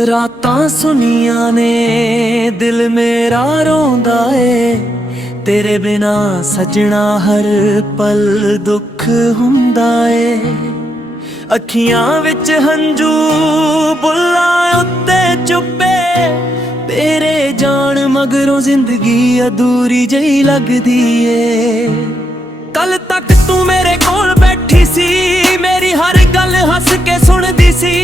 रातां सुनिया ने दिल मेरा रोंदा ए, तेरे बिना सजना हर पल दुख हुंदा ए। अखियां विच हंजू बुल्लां उत्ते चुप्पे, तेरे जान मगरों जिंदगी अधूरी जही लगदी ए। कल तक तू मेरे कोल बैठी सी, मेरी हर गल हस के सुनदी सी।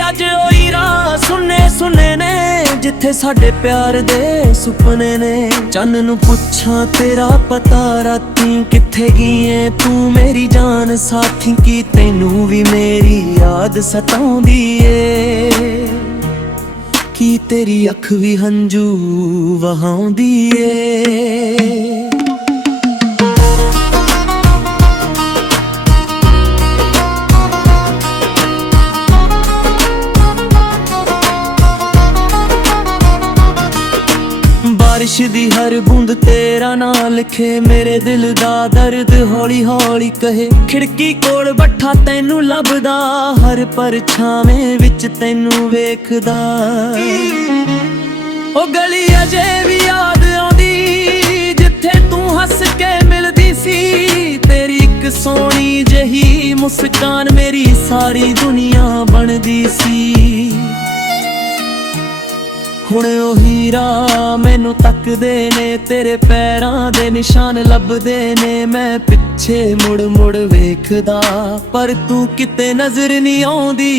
अज ओही राह सुने सुने ने जिथे साडे प्यार दे सुपने ने। चन्न नू पुछां तेरा पता राती किथे गईए तू मेरी जान साथी, की तैनू भी मेरी याद सताउंदी ए, की तेरी अख भी हंजू वहाउंदी ए। बारिश दी हर बूंद तेरा नाम लिखे, मेरे दिल दा दर्द हौली हौली कहे। खिड़की कोल बैठा तैनू लभदा, हर परछावें विच तैनू वेखदा। ओ गली अजे भी याद आंदी जिथे तू हस के मिलदी सी। तेरी इक सोहनी जही मुस्कान मेरी सारी दुनिया बनदी सी। हुण ओही राह मैनू तकदे ने, तेरे पैरां दे निशान लभदे ने। मैं पिछे मुड़ मुड़ वेखदा पर तू किते नजर नहीं आउंदी।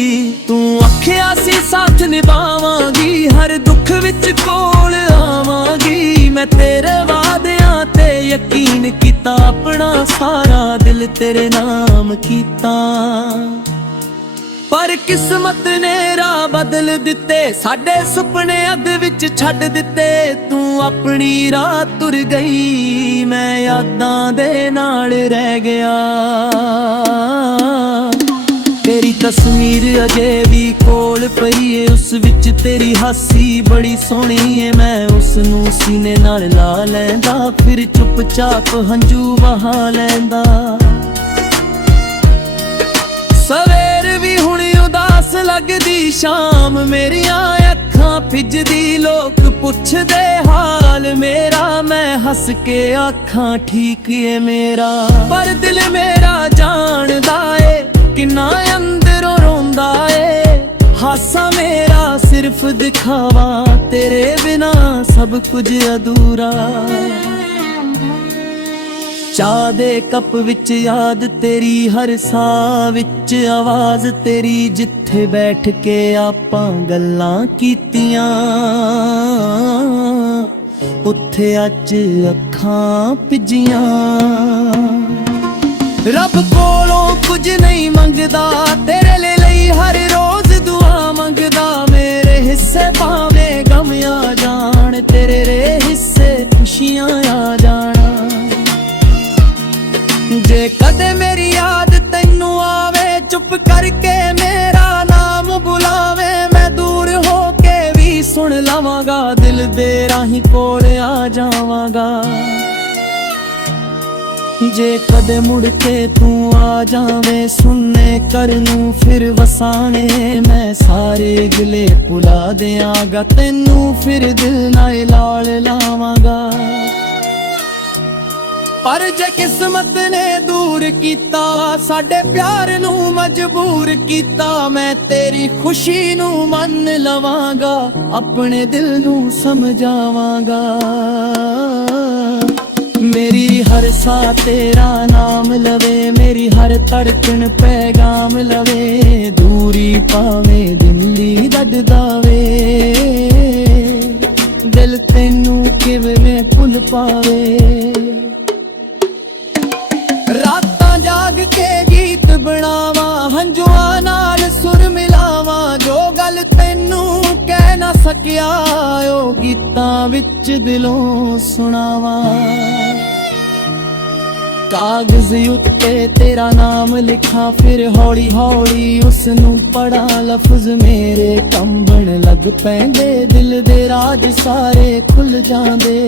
तू आखिया सी साथ निभावांगी, हर दुख विच कोल आवांगी। मैं तेरे वादियां ते यकीन कीता, अपना सारा दिल तेरे नाम कीता। पर किस्मत ने राह बदल दिते, साडे सुपने अध विच छड्ड दिते। तू अपनी राह तुर गई, मैं यादां दे नाल रह गया। तेरी तस्वीर अजे भी कोल पई है, उस विच तेरी हासी बड़ी सोहनी है। मैं उसनू सीने नाल ला लैंदा, फिर चुपचाप हंजू वहा लैंदा। सवेर भी हुण उदास लगदी, शाम मेरियां अखां फिजदी। लोग पुछदे हाल मेरा, मैं हस के आखां ठीक है मेरा। पर दिल मेरा जानदा ए किन्ना अंदरों रोंदा ए। हासा मेरा सिर्फ दिखावा, तेरे बिना सब कुछ अधूरा। चाह दे कप विच याद तेरी, हर साह विच आवाज तेरी। जिथे बैठ के आपां गल्लां कीतियां, उत्थे अज अखां पिजियां। रब कोलों कुछ नहीं मंगदा, तेरे लई हर रोज दुआ मंगदा। मेरे हिस्से भावें गम आ जान, तेरे रे हिस्से खुशियां आ जाना। जे कदे मेरी याद तैनू आवे, चुप करके मेरा नाम बुलावे। मैं दूर होके भी सुन लवांगा, दिल दे राही कोल आ जावांगा। जे कदे मुड़ के तू आ जावे, सुनने करनू फिर वसाने। मैं सारे गिले भुला देआंगा, तैनू फिर दिल नाल लाल लावांगा। पर जे किस्मत ने दूर कीता, साडे प्यार नू मजबूर कीता। मैं तेरी खुशी नू मन लवांगा, अपने दिल नू समझावांगा। मेरी हर सा तेरा नाम लवे, मेरी हर धड़कन पैगाम लवे। दूरी पावे दिल्ली दडदा वे, दिल तैनू किवें भुल पावे। रातां जाग के गीत बनावा, हंजुआं नाल सुर मिलावा। जो गल तैनू कह ना सकिया, ओ गीतां विच दिलों सुनावा। कागज उत्ते तेरा नाम लिखा, फिर हौली हौली उसनू पढ़ा। लफ्ज मेरे कंबण लग पैंदे, दिल दे राज सारे खुल जांदे।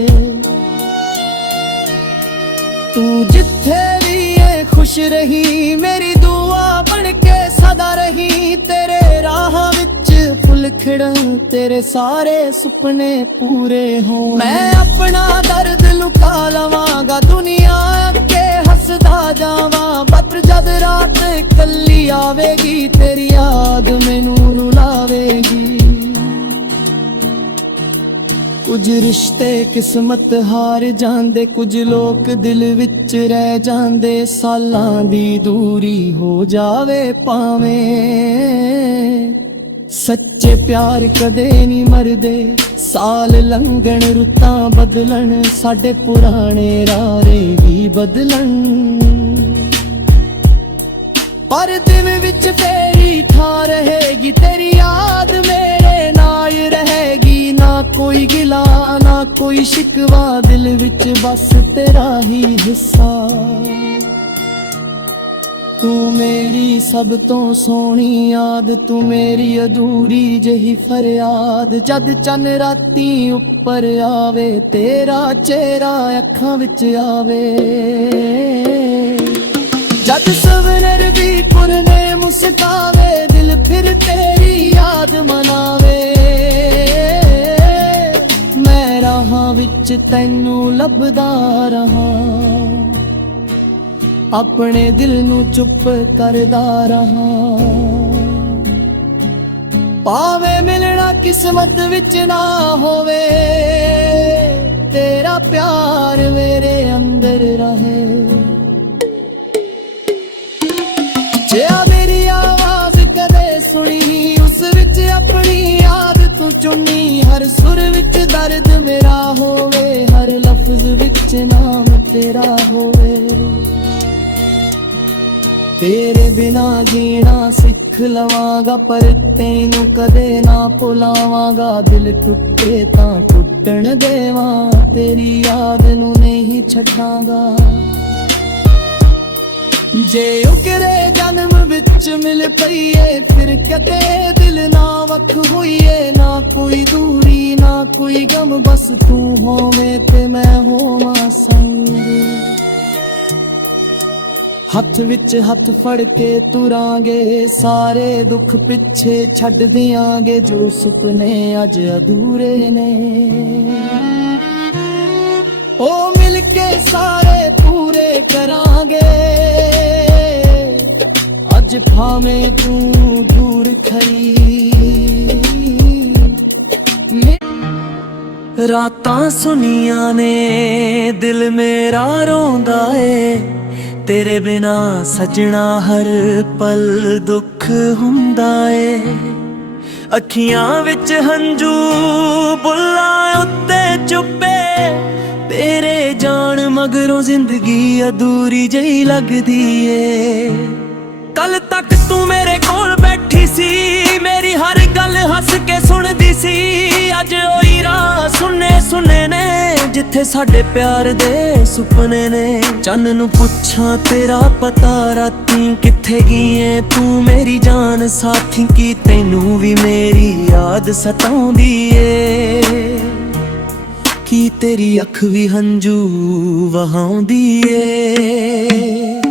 तू जिथे भी है खुश रही, मेरी दुआ बन के सदा रही। तेरे राह विच फुल ਨਿਖੜਨ ਤੇਰੇ ਸਾਰੇ ਸੁਪਨੇ ਪੂਰੇ ਹੋਣ। ਮੈਂ ਆਪਣਾ ਦਰਦ ਲੁਕਾ ਲਵਾਂਗਾ ਦੁਨੀਆ ਅੱਗੇ ਹੱਸਦਾ ਜਾਵਾਂ, ਪਰ ਜਦ ਰਾਤ ਇਕੱਲੀ ਆਵੇਗੀ ਤੇਰੀ ਯਾਦ ਮੈਨੂੰ ਰੁਲਾਵੇਗੀ। ਕੁਝ ਰਿਸ਼ਤੇ ਕਿਸਮਤ ਹਾਰ ਜਾਂਦੇ, ਕੁਝ ਲੋਕ ਦਿਲ ਵਿੱਚ ਰਹਿ ਜਾਂਦੇ, ਸਾਲਾਂ ਦੀ ਦੂਰੀ ਹੋ ਜਾਵੇ ਭਾਵੇਂ। ਸੱਚੇ ਪਿਆਰ ਕਦੇ ਨਹੀਂ ਮਰਦੇ, ਸਾਲ ਲੰਘਣ ਰੁੱਤਾਂ ਬਦਲਣ, ਸਾਡੇ ਪੁਰਾਣੇ ਰਾਰੇ ਵੀ ਬਦਲਣ, ਪਰ ਦਿਲ ਵਿੱਚ ਤੇਰੀ ਥਾਂ ਰਹੇਗੀ, ਤੇਰੀ ਯਾਦ ਮੇਰੇ ਨਾਲ ਰਹੇਗੀ। ਨਾ ਕੋਈ ਗਿਲਾ ਨਾ ਕੋਈ ਸ਼ਿਕਵਾ, ਦਿਲ ਵਿੱਚ ਬਸ ਤੇਰਾ ਹੀ ਹਿੱਸਾ। ਤੂੰ ਮੇਰੀ ਸਭ ਤੋਂ ਸੋਹਣੀ ਯਾਦ, ਤੂੰ ਮੇਰੀ ਅਧੂਰੀ ਜਿਹੀ ਫਰਿਆਦ। ਜਦ ਚੰਨ ਰਾਤੀ ਉੱਪਰ ਆਵੇ, ਤੇਰਾ ਚਿਹਰਾ ਅੱਖਾਂ ਵਿੱਚ ਆਵੇ, ਜਦ ਸਵਨਰ ਦੀ ਪੁਰਨੇ ਮੁਸਕਾਵੇ, ਦਿਲ ਫਿਰ ਤੇਰੀ ਯਾਦ ਮਨਾਵੇ। ਮੈਂ ਰਾਹਾਂ ਵਿੱਚ ਤੈਨੂੰ ਲੱਭਦਾ ਰਹਾਂ, ਆਪਣੇ ਦਿਲ ਨੂੰ ਚੁੱਪ ਕਰਦਾ ਰਹਾਂ। ਪਾਵੇ ਮਿਲਣਾ ਕਿਸਮਤ ਵਿੱਚ ਨਾ ਹੋਵੇ, ਤੇਰਾ ਪਿਆਰ ਮੇਰੇ ਅੰਦਰ ਰਹੇ। ਜੇ ਮੇਰੀ ਆਵਾਜ਼ ਕਦੇ ਸੁਣੀ, ਉਸ ਵਿੱਚ ਆਪਣੀ ਯਾਦ ਤੂੰ ਚੁਣੀ। ਹਰ ਸੁਰ ਵਿੱਚ ਦਰਦ ਮੇਰਾ ਹੋਵੇ, ਹਰ ਲਫ਼ਜ਼ ਵਿੱਚ ਨਾਮ ਤੇਰਾ ਹੋਵੇ। ਤੇਰੇ ਬਿਨਾ ਜੀਣਾ ਸਿੱਖ ਲਵਾਂਗਾ, ਪਰ ਤੈਨੂੰ ਕਦੇ ਨਾ ਭੁਲਾਵਾਂਗਾ। ਦਿਲ ਟੁੱਟੇ ਤਾਂ ਟੁੱਟਣ ਦੇਵਾਂ, ਤੇਰੀ ਯਾਦ ਨੂੰ ਨਹੀਂ ਛੱਡਾਂਗਾ। ਜੇ ਉਕਰੇ ਜਨਮ ਵਿੱਚ ਮਿਲ ਪਈਏ, ਫਿਰ ਕਦੇ ਦਿਲ ਨਾ ਵੱਖ ਹੋਈਏ। ਨਾ ਕੋਈ ਦੂਰੀ ਨਾ ਕੋਈ ਗਮ, ਬਸ ਤੂੰ ਹੋਵੇਂ ਤੇ ਮੈਂ ਹੋਵਾਂ ਸੰਗ। ਹੱਥ ਵਿੱਚ ਹੱਥ ਫੜ ਕੇ ਤੁਰਾਂਗੇ, ਸਾਰੇ ਦੁੱਖ ਪਿੱਛੇ ਛੱਡ ਦਿਆਂਗੇ। ਜੋ ਸੁਪਨੇ ਅੱਜ ਅਧੂਰੇ ਨੇ, ਉਹ ਮਿਲ ਕੇ ਸਾਰੇ ਪੂਰੇ ਕਰਾਂਗੇ। ਅੱਜ ਭਾਵੇਂ ਤੂੰ ਦੂਰ ਖੜੀ, ਰਾਤਾਂ ਸੁਨੀਆਂ ਨੇ ਦਿਲ ਮੇਰਾ ਰੋਂਦਾ ਏ। ਤੇਰੇ ਬਿਨਾ ਸਜਣਾ ਹਰ ਪਲ ਦੁੱਖ ਹੁੰਦਾ ਏ। ਅੱਖੀਆਂ ਵਿੱਚ ਹੰਝੂ ਬੁੱਲਾਂ ਉੱਤੇ ਚੁੱਪੇ, ਤੇਰੇ ਜਾਣ ਮਗਰੋਂ ਜ਼ਿੰਦਗੀ ਅਧੂਰੀ ਜਿਹੀ ਲੱਗਦੀ ਏ। ਕੱਲ ਤੱਕ ਤੂੰ ਮੇਰੇ ਕੋਲ ਬੈਠੀ ਸੀ, ਮੇਰੀ ਹਰ ਗੱਲ ਹੱਸ ਕੇ ਸੁਣਦੀ ਸੀ। ਅੱਜ ਉਹੀ ਰਾਹ ਸੁਨੇ ਸੁਨੇ ਨੇ, ਜਿੱਥੇ ਸਾਡੇ ਪਿਆਰ ਦੇ ਸੁਪਨੇ ਨੇ। ਚੰਨ ਨੂੰ ਪੁੱਛਾਂ ਤੇਰਾ ਪਤਾ, ਰਾਤੀ ਕਿੱਥੇ ਗਈ ਏ ਤੂੰ ਮੇਰੀ ਜਾਨ ਸਾਥੀ। ਕੀ ਤੈਨੂੰ ਵੀ ਮੇਰੀ ਯਾਦ ਸਤਾਉਂਦੀ ਏ? ਕੀ ਤੇਰੀ ਅੱਖ ਵੀ ਹੰਝੂ ਵਹਾਉਂਦੀ ਏ?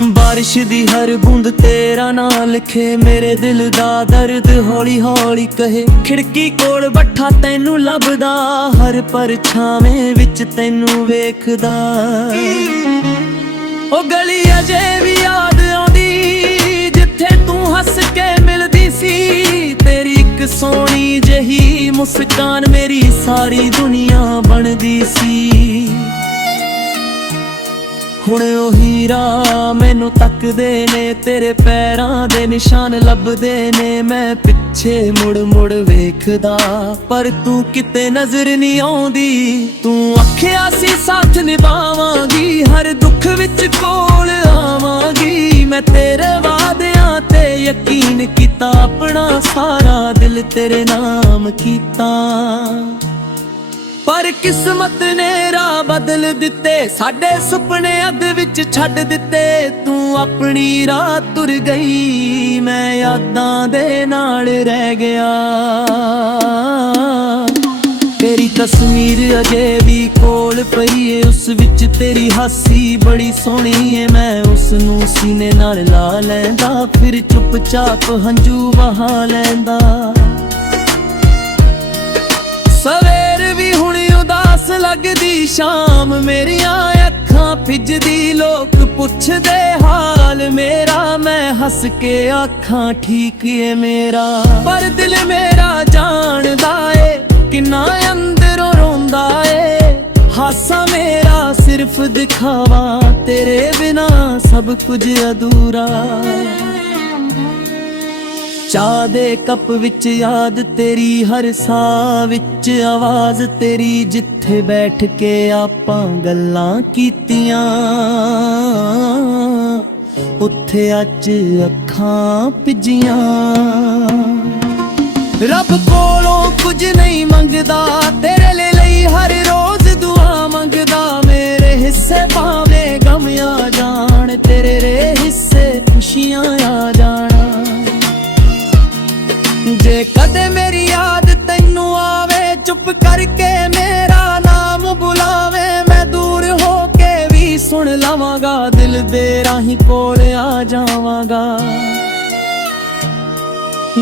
ਬਾਰਿਸ਼ ਦੀ ਹਰ ਬੂੰਦ ਤੇਰਾ ਨਾਂ ਲਿਖੇ, ਮੇਰੇ ਦਿਲ ਦਾ ਦਰਦ ਹੌਲੀ ਹੌਲੀ ਕਹੇ। ਖਿੜਕੀ ਕੋਲ ਬੈਠਾ ਤੈਨੂੰ ਲੱਭਦਾ, ਹਰ ਪਰਛਾਵੇਂ ਵਿੱਚ ਤੈਨੂੰ ਵੇਖਦਾ। ਉਹ ਗਲੀ ਅਜੇ ਵੀ ਯਾਦ ਆਉਂਦੀ, ਜਿੱਥੇ ਤੂੰ ਹੱਸ ਕੇ ਮਿਲਦੀ ਸੀ। ਤੇਰੀ ਇੱਕ ਸੋਹਣੀ ਜਿਹੀ ਮੁਸਕਾਨ ਮੇਰੀ ਸਾਰੀ ਦੁਨੀਆ ਬਣਦੀ ਸੀ। ਹੁਣ ਉਹੀ ਰਾਹ ਮੈਨੂੰ ਤੱਕਦੇ ਨੇ, ਤੇਰੇ ਪੈਰਾਂ ਦੇ ਨਿਸ਼ਾਨ ਲੱਭਦੇ ਨੇ। ਮੈਂ ਪਿੱਛੇ ਮੁੜ ਮੁੜ ਵੇਖਦਾ, ਪਰ ਤੂੰ ਕਿਤੇ ਨਜ਼ਰ ਨਹੀਂ ਆਉਂਦੀ। ਤੂੰ ਆਖਿਆ ਸੀ ਸਾਥ ਨਿਭਾਵਾਂਗੀ, ਹਰ ਦੁੱਖ ਵਿੱਚ ਕੋਲ ਆਵਾਂਗੀ। ਮੈਂ ਤੇਰੇ ਵਾਅਦਿਆਂ ਤੇ ਯਕੀਨ ਕੀਤਾ, ਆਪਣਾ ਸਾਰਾ ਦਿਲ ਤੇਰੇ ਨਾਮ ਕੀਤਾ। ਪਰ ਕਿਸਮਤ ਨੇ ਰਾਹ ਬਦਲ ਦਿੱਤੇ, ਸਾਡੇ ਸੁਪਨੇ ਅੱਧ ਵਿੱਚ ਛੱਡ ਦਿੱਤੇ। ਤੂੰ ਆਪਣੀ ਰਾਹ ਤੁਰ ਗਈ, ਮੈਂ ਯਾਦਾਂ ਦੇ ਨਾਲ ਰਹਿ ਗਿਆ। तेरी तस्वीर अजे भी कोल पई है, उस विच तेरी हासी बड़ी सोहनी है। मैं उसनू सीने नाल ला लैंदा, फिर चुपचाप हंझू वहा लैंदा। सवेर भी हुण उदास लगदी, शाम मेरियां अखां फिजदी। लोग पुछदे हाल मेरा, मैं हस के आखां ठीक है मेरा। पर दिल मेरा जानदा ए किन्ना अंदरों रोंदा ए। हासा मेरा सिर्फ दिखावा, तेरे बिना सब कुछ अधूरा। चाह दे कप विच याद तेरी, हर साह विच आवाज तेरी। जिथे बैठ के आपां गल्लां कीतियां, उत्थे अज अखां पिजियां। रब कोलों कुछ नहीं मंगदा, तेरे लिए हर रोज दुआ मंगदा। मेरे हिस्से भावे गम आ जान, तेरे हिस्से खुशियां आ जाना। जे कदे मेरी याद तैनू आवे, चुप करके मेरा नाम बुलावे। मैं दूर हो के भी सुन लवांगा, दिल दे राही कोल आ जावांगा।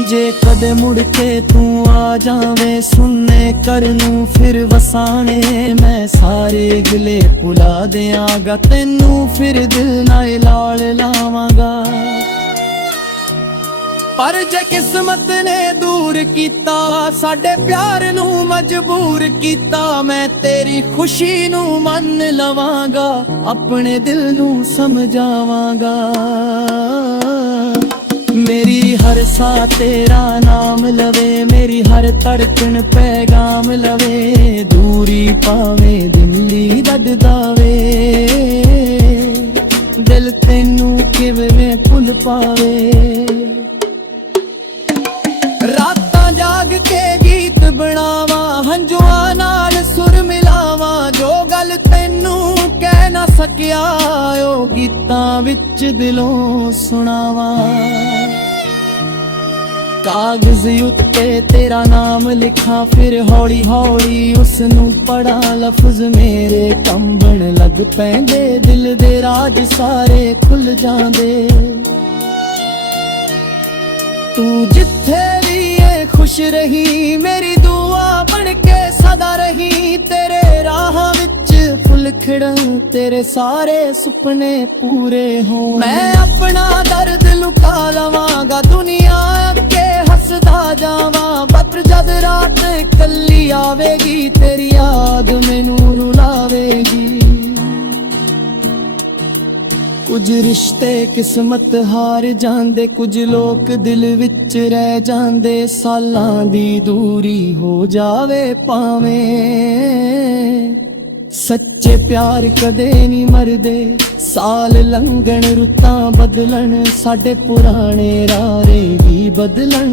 जे कदे मुड़ के तू आ जावे, सुनने करनू फिर वसाने। मैं सारे गिले भुला देआंगा, तैनू फिर दिल नाल लाल लावांगा। पर जे किस्मत ने दूर कीता, साडे प्यार नू मजबूर कीता। मैं तेरी खुशी नू मन लवांगा, अपने दिल नू समझावांगा। मेरी हर सा तेरा नाम लवे, मेरी हर धड़कन पैगाम लवे। दूरी पावे दिल्ली दड़दावे, दिल तेनू किवें भुल पावे। रातां जाग के गीत बनावा, हंजुआं नाल सुर मिलावा। जो गल तेनू कह ना सकिया, ओ गीतां विच दिलों सुनावा। कागज उत्ते तेरा नाम लिखा, फिर हौली हौली उसनू पढ़ा। लफ्ज मेरे कंबण लग पैंदे, दिल दे राज सारे खुल जांदे। तू जिथे भी है खुश रही, मेरी दुआ बन के सदा रही। तेरे राह विच फुल खिड़न, तेरे सारे सुपने पूरे हो। मैं अपना दर्द लुका लवांगा, दुनिया अगे हसदा जावा। पर जद रात कल्ली आवेगी, तेरी याद मैनू रुलावेगी। कुछ रिश्ते किस्मत हार जांदे, कुछ लोग दिल विच रह जांदे। सालां दी दूरी हो जावे भावें, सच्चे प्यार कदे नहीं मरदे। साल लंघण रुतां बदलन, साडे पुराने रारे भी बदलन।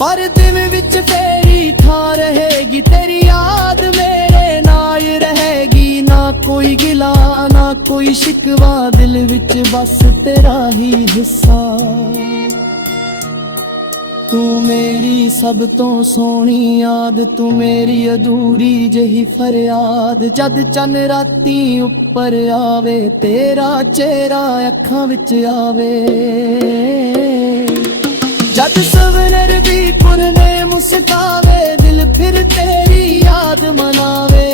पर दिल विच तेरी ठा रहेगी, तेरी याद मेरे नाल रहेगी। ना कोई गिला ना कोई शिकवा, दिल विच बस तेरा ही हिस्सा। तू मेरी सब तो सोहनी याद, तू मेरी अधूरी जही फरियाद। जद चन राती उपर आवे, तेरा चेहरा अखां विच आवे। जद सवनर दी पुरने मुस्कावे, दिल फिर तेरी याद मनावे।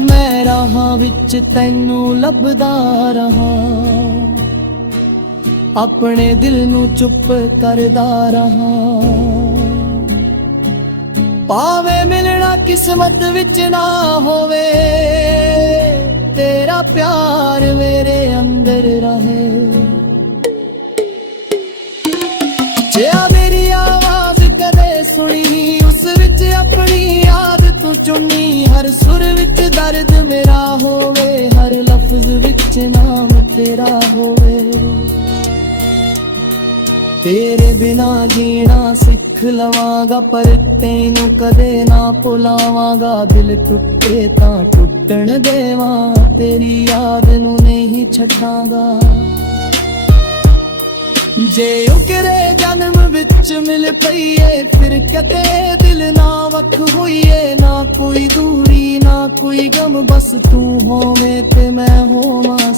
मैं राहां विच तैनू लभदा रहा, अपने दिल नू चुप करदा रहा। पावे मिलना किस्मत विच ना होवे, तेरा प्यार मेरे अंदर रहे। जे मेरी आवाज कदे सुनी, उस विच अपनी याद तू चुनी। हर सुर विच दर्द मेरा होवे, हर लफ्ज विच नाम तेरा होवे। तेरे बिना जीना सिख लवांगा, पर तैनू कदे ना भुलावांगा। दिल टुटे तां टुटण देवां, तेरी याद नू नहीं छड्डांगा। ਜੇ ਉਕਰੇ ਜਨਮ ਵਿੱਚ ਮਿਲ ਪਈਏ ਫਿਰ ਕਦੇ ਦਿਲ ਨਾ ਵੱਖ ਹੋਈਏ ਨਾ ਕੋਈ ਦੂਰੀ ਨਾ ਕੋਈ ਗਮ ਬਸ ਤੂੰ ਹੋਵੇਂ ਤੇ ਮੈਂ ਹੋਵਾਂ